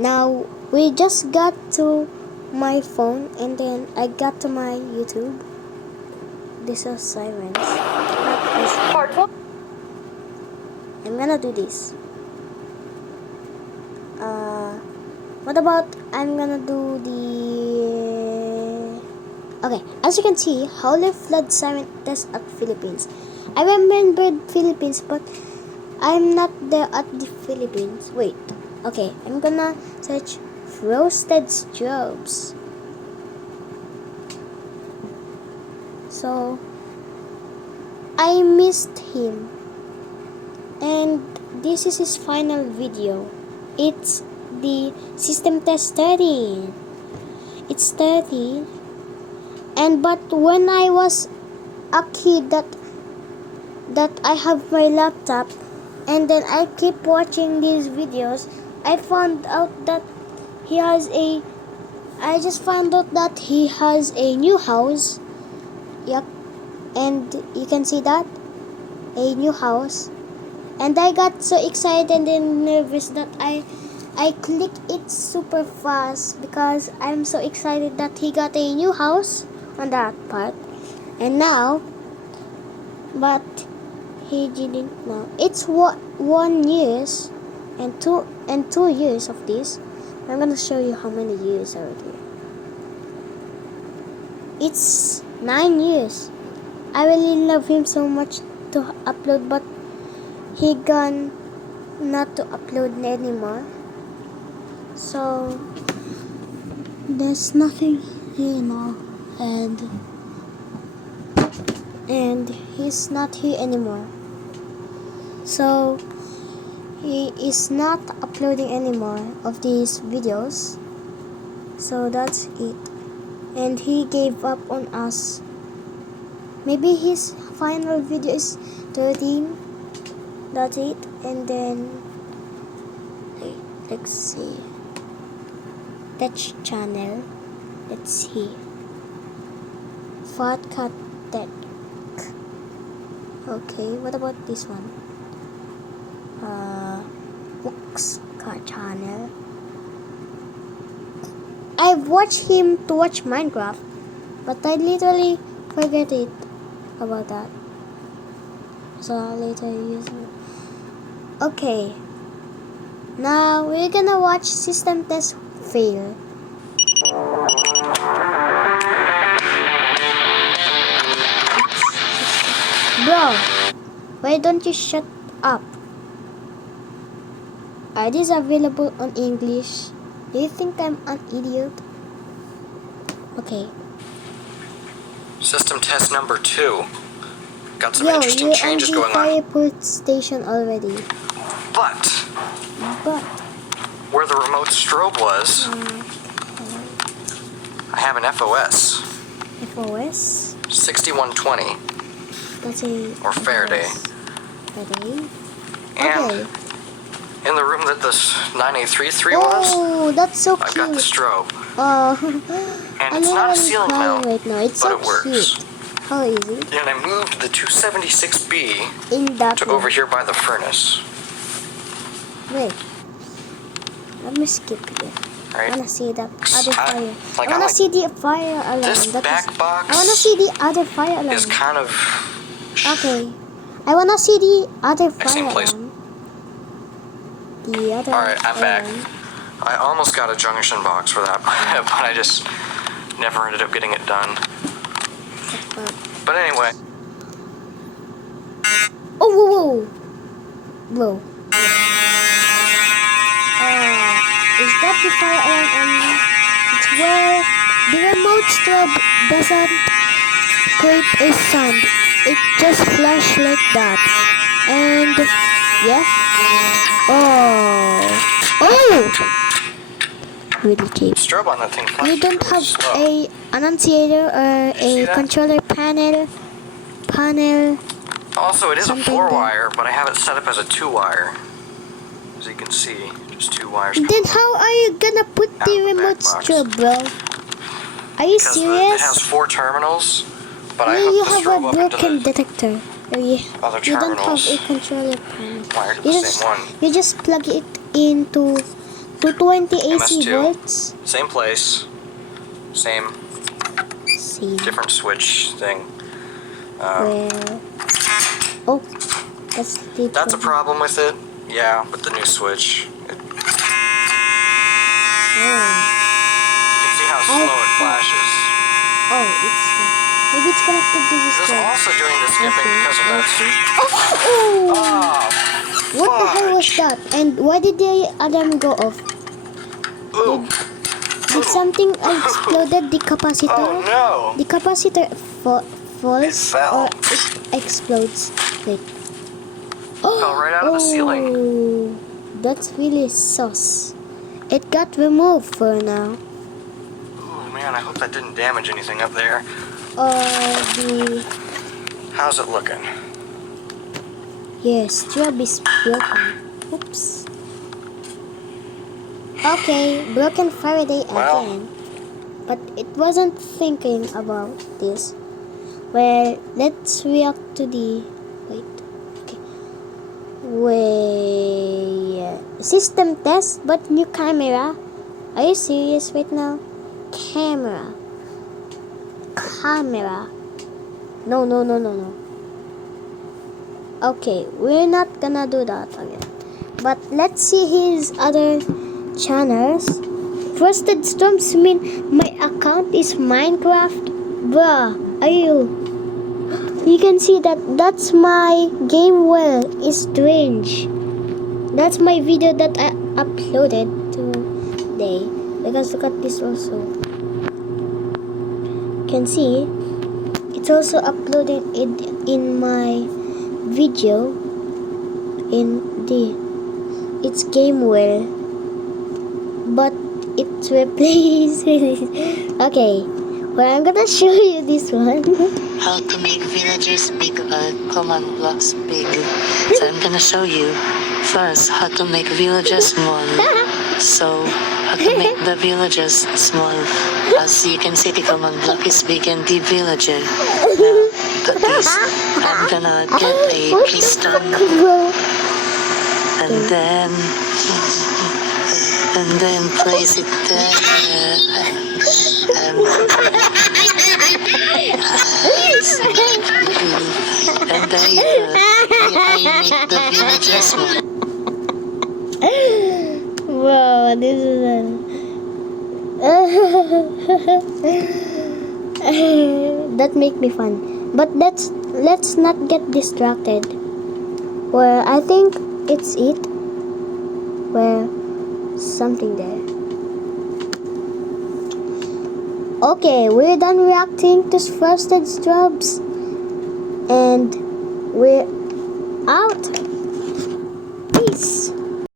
Now we just got to my phone and then I got to my YouTube. This is sirens. I'm gonna do this. What about I'm gonna do the okay, as you can see, Holy Flood Siren Test at Philippines. I remembered Philippines, but I'm not there at the Philippines. Wait. Okay, I'm gonna search frostedsrobes. So I missed him, and this is his final video. It's the system test 13. It's 13, and but when I was a kid that I have my laptop, and then I keep watching these videos, I found out that he has a I just found out that he has a new house. Yep. And you can see that a new house, and I got so excited and nervous that I click it super fast because I'm so excited that he got a new house on that part. And now, but he didn't know. It's 1 years and 2 years of this. I'm gonna show you how many years already. It's 9 years. I really love him so much to upload, but he gone not to upload anymore. So there's nothing here now, and he's not here anymore. So he is not uploading anymore of these videos. So that's it. And he gave up on us. Maybe his final video is 13. That's it. And then let's see. Touch channel. Let's see. Fat cat tech. Okay, what about this one? Books cat channel. I've watched him to watch Minecraft, but I literally forget it about that. So later use it. Okay. Now we're gonna watch system test fail. Bro, why don't you shut up? Are these available on English? Do you think I'm an idiot? Okay. System test number 2. Got some interesting changes going on. You're on the fire station already. But where the remote strobe was, I have an FOS. FOS? 6120. That's a... Or Faraday. Faraday? And okay. In the room that this 9833 was, oh, that's so cute. I've got the strobe. Oh, and it's not a ceiling mount, right now. It's but so it works. Cute. How is it? And I moved the 276B in that to over here by the furnace. Wait. Let me skip here. Right. I wanna see that other fire. Like, I wanna see the fire alarm. This back box I wanna see the other fire alarm. is kind of... Okay. I wanna see the other fire place. alarm. The other Alright, I'm back. alarm. I almost got a junction box for that, but I just never ended up getting it done. But anyway. Oh, whoa, whoa. Whoa. Is that the fire alarm on? It's where the remote strobe doesn't create a sound. It just flashes like that. And yeah. Oh! Really cheap. Strobe on that thing. We don't have a annunciator or a controller panel. Also, it is a 4-wire, but I have it set up as a 2-wire. As you can see, just 2 wires. Then how are you gonna put the remote strobe, bro? Are you serious? It has 4 terminals, but I you hooked the have strobe a up into broken the detector. other You terminals. don't have a controller panel. Wired to the same one. You just plug it into 220 AC MS2. volts. Same place. Same. See. Different switch thing. Well. Oh. That's a problem with it. Yeah, with the new switch. You can see how slow it flashes. Oh, maybe it's connected to this This is one. also doing the skipping because of that. Oh! Oh, What the hell was that? And why did the alarm go off? ooh. Did something exploded the capacitor? Oh no! The capacitor falls It fell. or it explodes. Wait. Fell right out of the ceiling. Oh, that's really sus. It got removed for now. Oh man, I hope that didn't damage anything up there. How's it looking? Yes, strobe is broken. Oops. Okay, broken Faraday Well. again. But it wasn't thinking about this. Well, let's react to the... Wait. Okay. Wait. System test, but new camera. Are you serious right now? Camera. No. Okay, we're not gonna do that again. But let's see his other channels. Frostedsrobes mean my account is Minecraft? Bruh, are you? You can see that's my game well. It's strange. That's my video that I uploaded today. Because look at this also. You can see it's also uploaded in my video it's game well, but it's replaced. Okay, well, I'm gonna show you this one. How to make villagers big, command blocks big. So I'm gonna show you first how to make villagers small. So how to make the villagers small. As you can see, the command block is big and the villager. Now, put this. I'm gonna get a piston and then place it there. And there you go. I make the villagers small. Wow, this is that make me fun. But let's not get distracted. Well, I think it's it. Well, something there. Okay, we're done reacting to Frostedsrobes, and we're out. Peace.